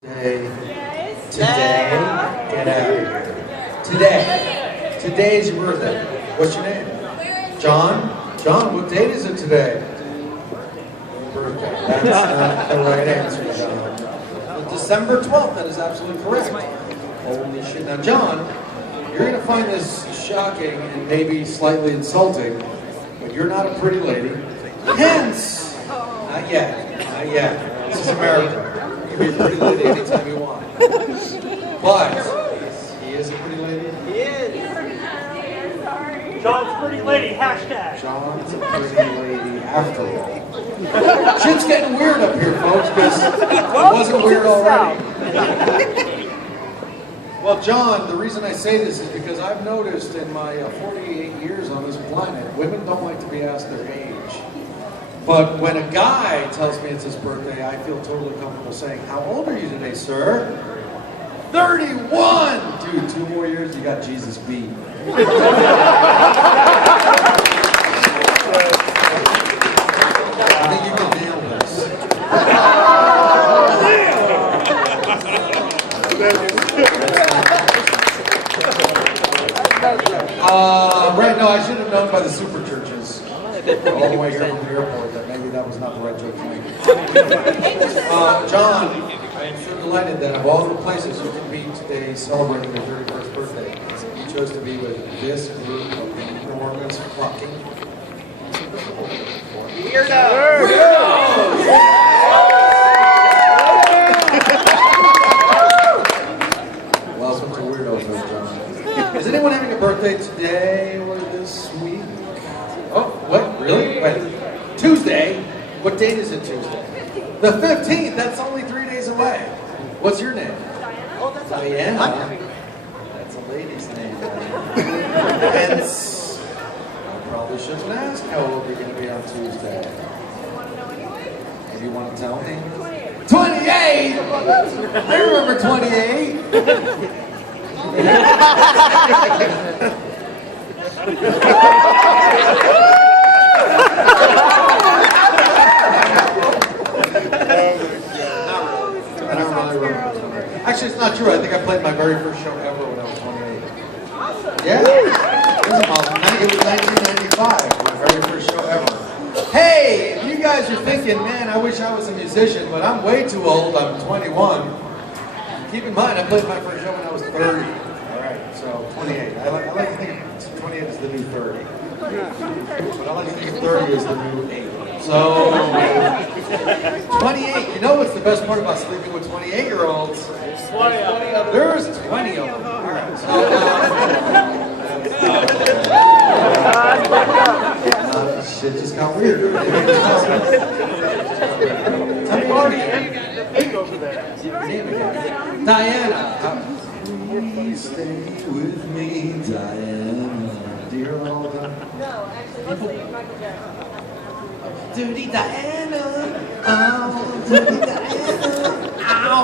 Today, get out of here. Today's your birthday. What's your name? John? John, what date is it today? Birthday. That's not the right answer, John. But December 12th, that is absolutely correct. Holy shit. Now, John, you're going to find this shocking and maybe slightly insulting, but you're not a pretty lady. Hence, not yet. This is America. You can be a pretty lady anytime you want. But, he is a pretty lady? He is. John's pretty lady, hashtag. John's a pretty lady after all. Shit's getting weird up here, folks, because it wasn't weird already. Well, John, the reason I say this is because I've noticed in my 48 years on this planet, women don't like to be asked their age. But when a guy tells me it's his birthday, I feel totally comfortable saying, "How old are you today, sir?" 31! Dude, 2 more years, you got Jesus beat. I think you can nail this. Right, no, I should have known by the super churches all the way here from the airport that maybe that was not the right joke to make. John, I am so delighted that of all the places you can be today celebrating your 31st birthday, you chose to be with this group of enormous fucking weirdos! Welcome to Weirdos, John. Is anyone having a birthday today or this week? Oh, what? Really? Wait. Tuesday? What date is it Tuesday? The 15th. That's only 3 days away. What's your name? Oh, that's Diana. That's a lady's name. Hence, I probably shouldn't ask how old you're going to be on Tuesday. Do you want to tell me? 28! I remember 28! Actually, it's not true. I think I played my very first show ever when I was 28. awesome. Yeah. It was 1995, my very first show ever. Hey, if you guys are thinking, man, I wish I was a musician, but I'm way too old. I'm 21. Keep in mind, I played my first show when I was 30. All right, so 28. I like to think of 28 as the new 30. But I like to think of 30 as the new 8. So, 28. You know what's the best part about sleeping with 28-year-olds? There's 20 of them. There's 20 of them. All right. So, shit just got weird. Tell me your name. Diana. Please stay with me, Diana. Dear old Diana. No, actually, let's leave Michael Jackson. Dirty Diana. Oh, Dirty Diana. Ow.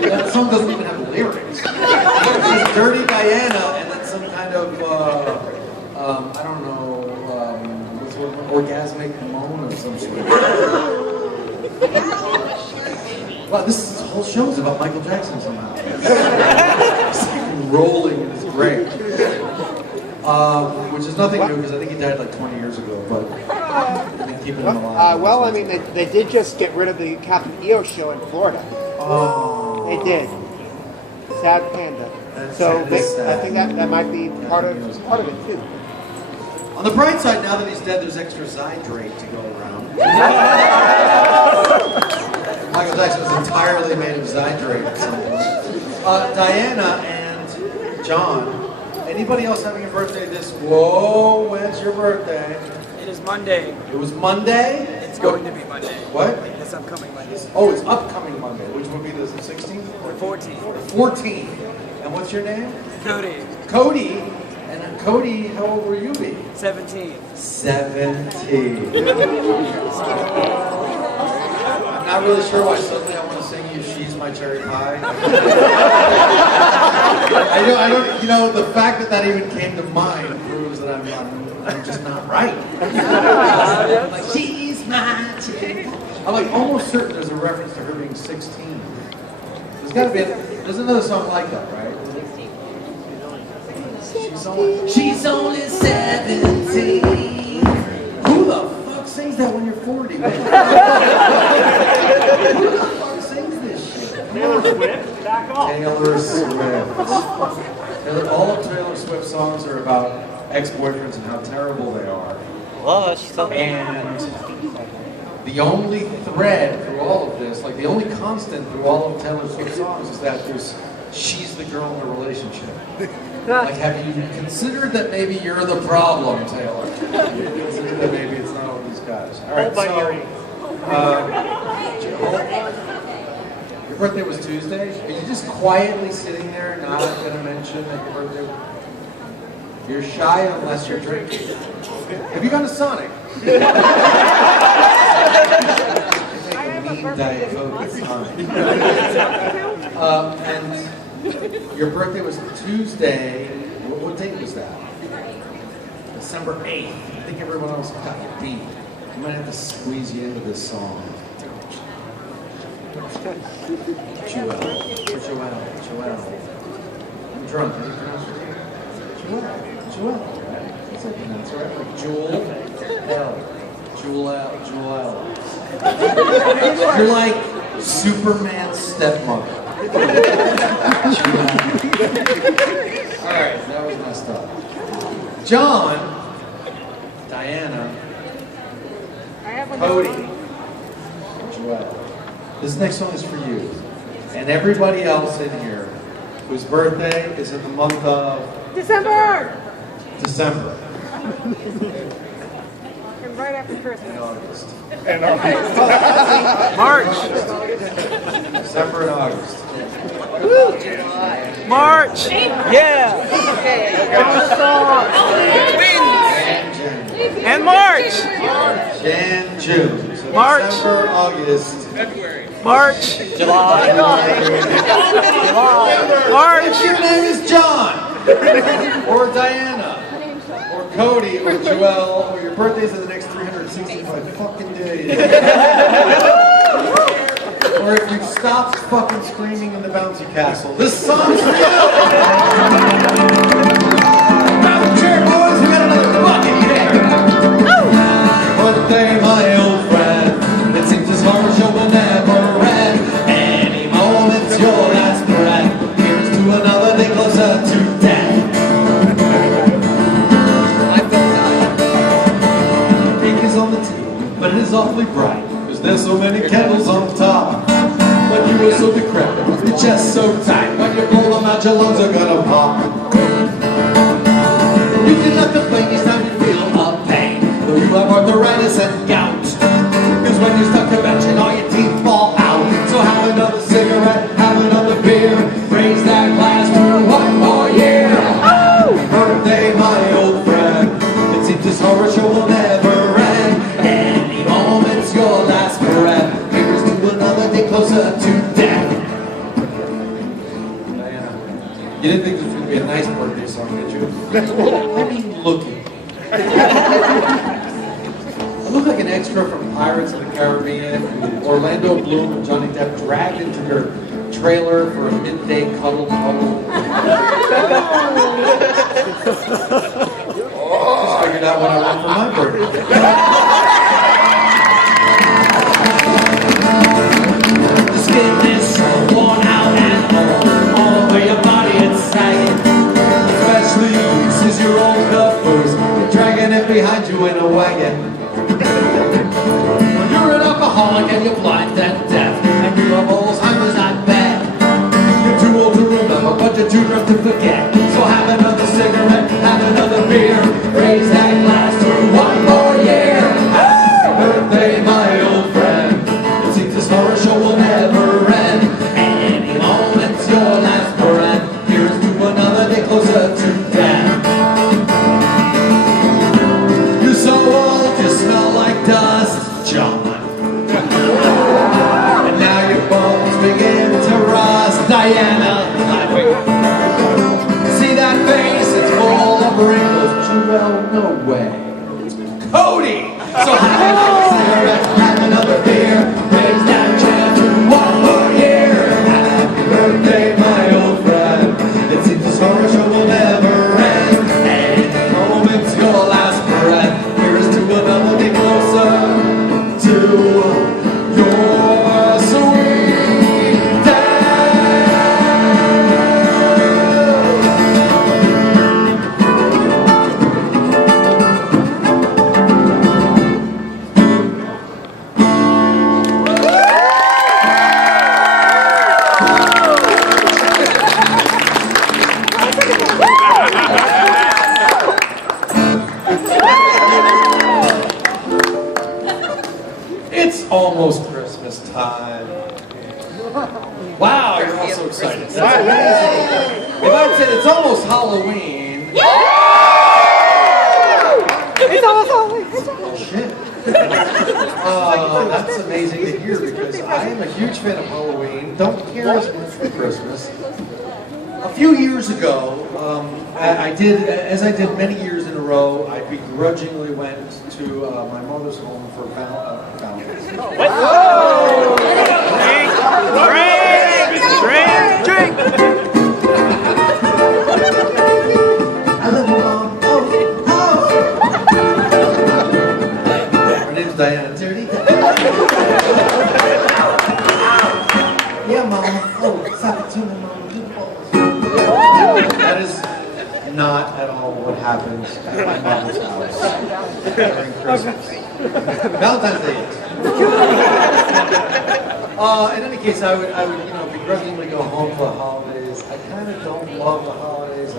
That song doesn't even have lyrics. It's Dirty Diana and then some kind of, I don't know, what's the word? Orgasmic moan or some sort. Wow, this whole show is about Michael Jackson somehow. He's like rolling in his grave. Which is nothing new because I think he died like 20 years ago, but keeping him alive. Well, I mean, they did just get rid of the Captain EO show in Florida. Oh. They did. Sad Panda. So I think that might be part of it too. On the bright side, now that he's dead, there's extra Zydrate to go around. Michael Jackson was entirely made of Zydrate at some point. Diana and John. Anybody else having a birthday this? Whoa, when's your birthday? It is Monday. It was Monday? It's going to be Monday. What? It's upcoming Monday. Oh, it's upcoming Monday, which would be the 16th? The 14th. The 14th. And what's your name? Cody. Cody. And Cody, how old will you be? 17. 17. I'm not really sure why suddenly I want to sing you "She's My Cherry Pie." I don't, you know, the fact that even came to mind proves that I'm just not right. Like, she's my cherry. I'm like almost certain there's a reference to her being 16. Does gotta be. There's another song like that, right? She's only 17. Who the fuck sings that when you're 40? Man? Who the fuck sings this shit? Taylor Swift, back off. Taylor Swift. All of Taylor Swift's songs are about ex-boyfriends and how terrible they are. And the only thread through all of this, like the only constant through all of Taylor Swift's songs is that she's the girl in the relationship. Like, have you considered that maybe you're the problem, Taylor? Have you considered that maybe it's not all these guys? All right, so, your birthday was Tuesday. Are you just quietly sitting there, not going to mention that your birthday was... You're shy unless you're drinking. Have you gone to Sonic? Diet Coke at Sonic. And your birthday was Tuesday. What date was that? December 8th. I think everyone else got you beat. I might have to squeeze you into this song. Joelle. I'm drunk. How do you pronounce your name? Joelle, right? That's how you pronounce it, right? Like Joel. You're like Superman's stepmother. Alright, that was messed up. John, Diana, Cody, Joelle. This next one is for you. And everybody else in here whose birthday is in the month of December! And right after Christmas. In August. March. December and August. March. Yeah. And March. Jan, June. So March. December, August. March. July. March. If your name is John, or Diana, or Cody, or Joelle, or your birthday's in the next 365 fucking days. Or if you stopped fucking screaming in the bouncy castle, this song's for you! Grab a chair, boys, we got another fucking year! One day, my old friend, it seems as hard as you will never end. Any moment's your last breath. Here's to another day closer to death. Ink is on the table, but it is awfully bright. There's so many candles on top. But you were so decrepit, your chest so tight. When you blow them out, your lungs are gonna pop. You cannot complain each time you feel a pain, though you have arthritis and gout. Cause when you're stuck to benching, all your teeth fall out. So have another cigarette, have another beer. Raise that glass for one more year. Birthday, my old friend. It seems this horror show will never end. Any moment's your last breath. Here's to another day closer to death. Diana, you didn't think this was going to be a nice birthday song, did you? I mean, looking. I look like an extra from Pirates of the Caribbean. Orlando Bloom and Johnny Depp dragged into your trailer for a midday cuddle. Just figured out what I want for my birthday. The skin is so worn out and all over your body it's sagging. Especially since you're old duffers, you're dragging it behind you in a wagon. When you're an alcoholic and you're blind and deaf, and you love Alzheimer's not bad. You're too old to remember, but you're too drunk to forget. So have another cigarette, have another beer. Raise that glass to one more year. Happy birthday, my old friend. It seems this horror show will never end. Any moment's your last breath. Here's to another day closer to death. You're so old, you smell like dust, John. And now your bones begin to rust, Diana. See that face? It's full of wrinkles. Joelle, no way. Cody! So have another cigarette, have another beer. Raise that chair to one more year. Happy birthday. also excited. That's amazing. If I said it's almost Halloween. It's almost Halloween. Oh shit. That's amazing to hear because I am a huge fan of Halloween. Don't care as much for Christmas. A few years ago, I did, as I did many years in a row, I begrudgingly went to my mother's home for Valentine's. Drink! I love you, Mom. Oh! My name's Diana. Dirty. Yeah, Mom. Oh, stop it to me, Mom. That is not at all what happens at my mother's house during Christmas. Valentine's Day. In any case, I would, begrudgingly go home for the holidays. I kind of don't love the holidays.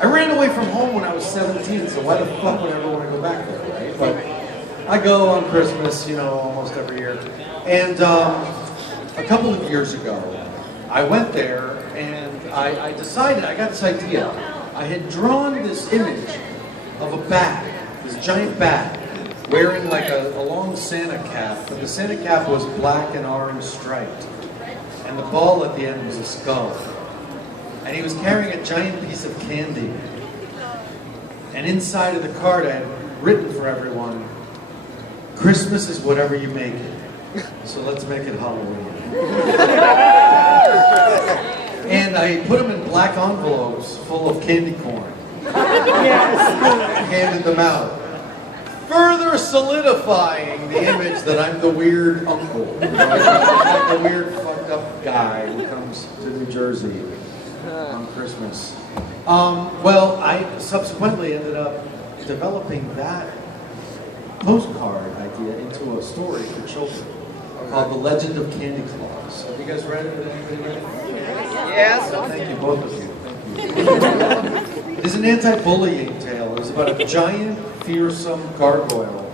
I ran away from home when I was 17, so why the fuck would I ever want to go back there, right? But I go on Christmas, almost every year. And a couple of years ago, I went there and I decided, I got this idea. I had drawn this image of a bat, this giant bat, wearing like a long Santa cap, but the Santa cap was black and orange striped. And the ball at the end was a skull. And he was carrying a giant piece of candy. And inside of the card I had written for everyone, Christmas is whatever you make it. So let's make it Halloween. And I put them in black envelopes full of candy corn. Handed them out. Further solidifying the image that I'm the weird uncle. Like the weird fucked up guy who comes to New Jersey on Christmas. Well, I subsequently ended up developing that postcard idea into a story for children called The Legend of Candy Claus. Have you guys read it? Anybody read it? Yes. Thank you, both of you. Thank you. It's an anti-bullying tale. It's about a giant, fearsome gargoyle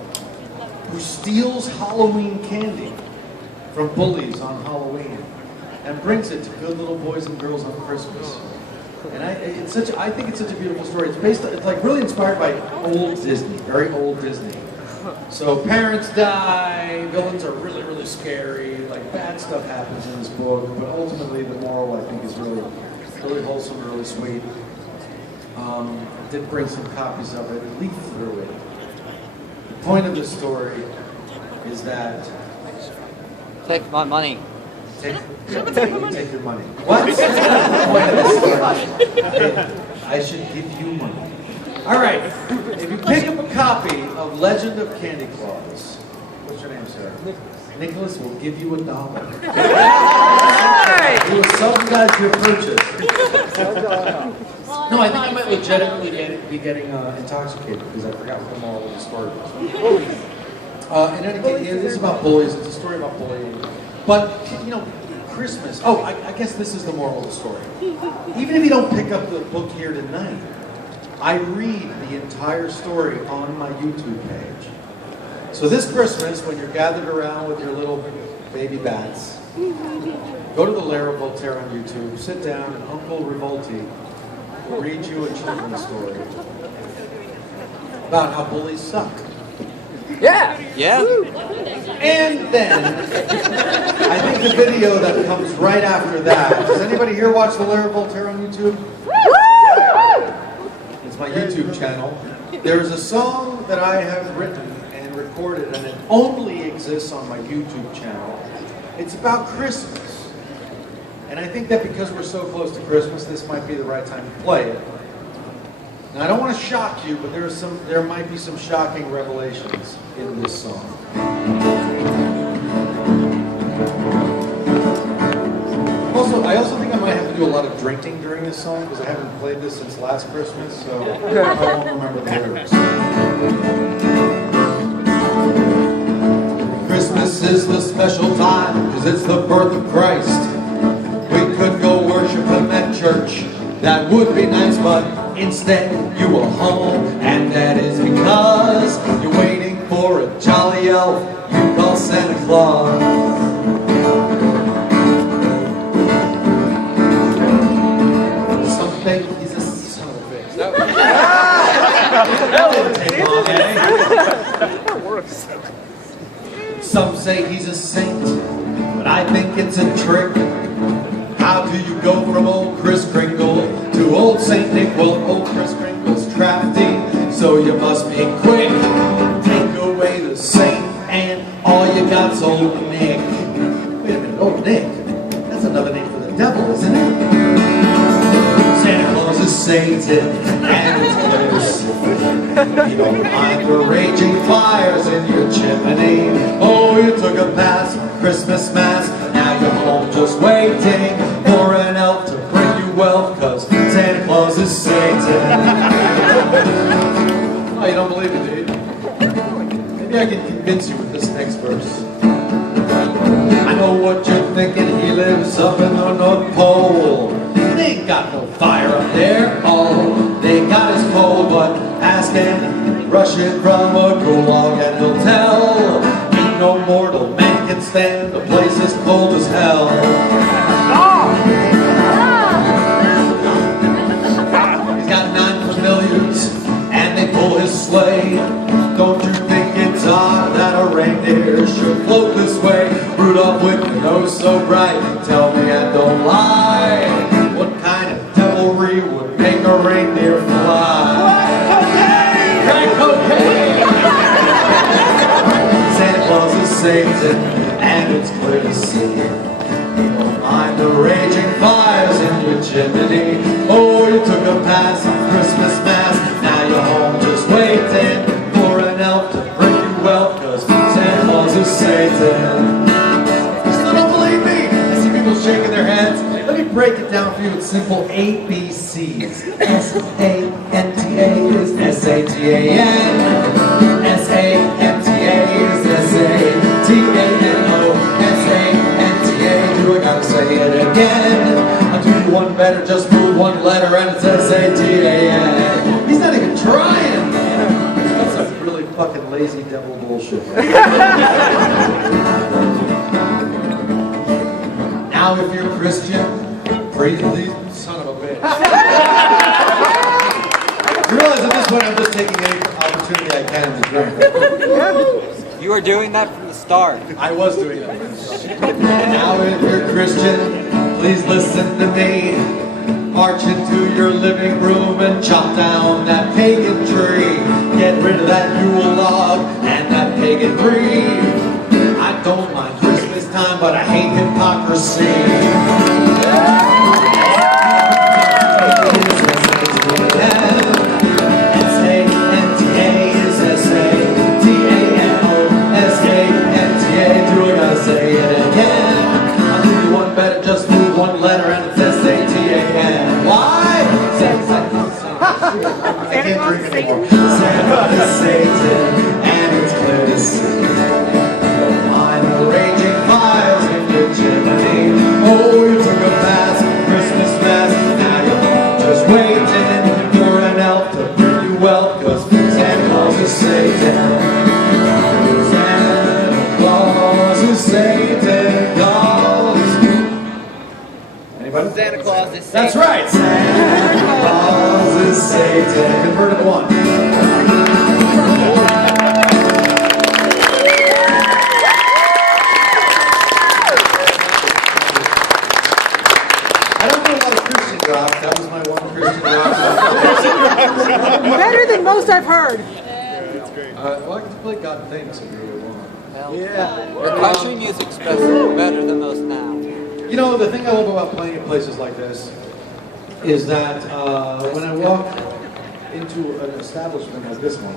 who steals Halloween candy from bullies on Halloween and brings it to good little boys and girls on Christmas. And I think it's such a beautiful story. It's like really inspired by old Disney, very old Disney. So parents die, villains are really, really scary, like bad stuff happens in this book, but ultimately the moral I think is really, really wholesome, really sweet. Did bring some copies of it and leaf through it. The point of the story is that Take my money. take your money. What? That's not the point of the story. I should give you money. All right. If you pick up a copy of Legend of Candy Claus, what's your name, sir? Nicholas will give you $1. He will subsidize your purchase. No, I think I might legitimately be getting intoxicated because I forgot what the moral of the story was. In any case, this is about bullies. It's a story about bullying. But, Christmas. Oh, I guess this is the moral of the story. Even if you don't pick up the book here tonight, I read the entire story on my YouTube page. So this Christmas, when you're gathered around with your little baby bats, go to the Lair of Voltaire on YouTube, sit down, and Uncle Revolti will read you a children's story about how bullies suck. Yeah. And then, I think the video that comes right after that, does anybody here watch the Lair of Voltaire on YouTube? It's my YouTube channel. There's a song that I have written and recorded, and it only exists on my YouTube channel. It's about Christmas. And I think that because we're so close to Christmas, this might be the right time to play it. Now, I don't want to shock you, but there might be some shocking revelations in this song. I also think I might have to do a lot of drinking during this song because I haven't played this since last Christmas, so I won't remember the lyrics. Christmas is the special time because it's the birth of Christ. We could go worship him at church, that would be nice, but instead you are home, and that is because you're waiting for a jolly elf you call Santa Claus. say he's a son of a bitch. That didn't take long, eh? Some say he's a saint, but I think it's a trick. How do you go from old Kris Kringle to old Saint Nick? Well, old Kris Kringle's crafty, so you must be quick. Take away the saint, and all you got's old Nick. Wait a minute, old Nick? That's another name for the devil, isn't it? Santa Claus is Satan, and it's clear. You don't mind the raging fires in your chimney. Oh, you took a pass from Christmas Mass. Now you're home just waiting for an elf to bring you wealth, cause Santa Claus is Satan. Oh, you don't believe me, do you? Maybe I can convince you with this next verse. I know what you're thinking, he lives up in the North Pole. They ain't got no fire up there, all they got is coal. But ask any Russian from a gulag and he'll tell, ain't no mortal man can stand, the place is cold as hell. He's got 9 familiars and they pull his sleigh. Don't you think it's odd that a reindeer should float this way? Rudolph with the nose so bright, tell me I don't lie. What kind of devilry would make a reindeer fly? Crack cocaine! Santa Claus is Satan, and it's clear to see. Don't mind the raging fires in your chimney. Oh, you took a pass on Christmas Mass. Now you're home just waiting for an elf to bring you wealth, cause Santa Claus is Satan. You still don't believe me? I see people shaking their heads. Let me break it down for you in simple ABCs. S-A-N-T-A is S-A-T-A-N. S-A-N-T-A is S-A-T-A-N-O. S-A-N-T-A. Do I gotta say it again? I'll do you one better, just move one letter and it's S-A-T-A-N. He's not even trying. That's some really fucking lazy devil bullshit. Now if you're Christian, praise the son of a bitch. You realize at this point I'm just taking any opportunity I can to drink. You were doing that from the start. I was doing that from the start. Now if you're Christian, please listen to me. March into your living room and chop down that pagan tree. Get rid of that Yule log and that pagan tree. I don't mind Christmas time, but I hate hypocrisy. S-A-N-T-A is S-A-T-A-N-O. S-A-N-T-A. Do I gotta say it again? I'll do you one better, just move one letter and it's S-A-T-A-N. Why? I can't drink anymore. Santa is Satan, and it's clear to see. Don't mind the raging fires in your chimney. Oh, you took a pass from Christmas Mass. Now you're just waiting for an elf to bring you wealth, cause Santa Claus is Satan. Santa Claus is Satan. Anybody? Santa Claus is Satan. That's right. Santa Claus is Satan. Converted to one. I don't do a lot of Christian rock. That was my one Christian rock. Better than most I've heard. Well, I can play God Thinks if you really want. Your country music's better than most now. You know, the thing I love about playing in places like this is that when I walk into an establishment like this one,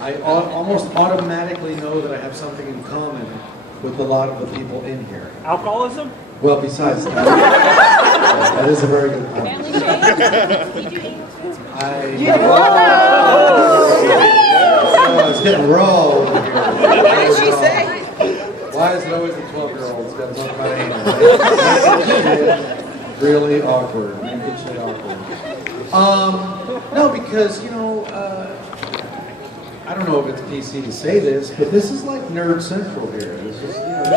I almost automatically know that I have something in common with a lot of the people in here. Alcoholism? Well, besides that, that is a very good point. Family change? You do English? Oh, it's getting raw over here. What did she say? Why is it always the 12-year-olds got to talk about anal? Really awkward. Make it shit awkward. No, because, you know, I don't know if it's PC to say this, but this is like Nerd Central here. This is, you know, this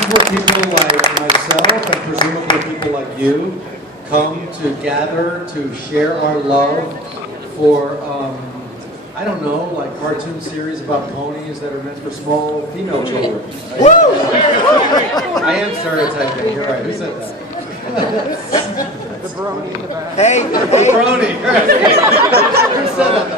is where people like myself and presumably people like you come to gather to share our love for, I don't know, like cartoon series about ponies that are meant for small female children. Woo! I am stereotyping, you're right. Who said that? The brony in the back. Hey, Brony. Who said that?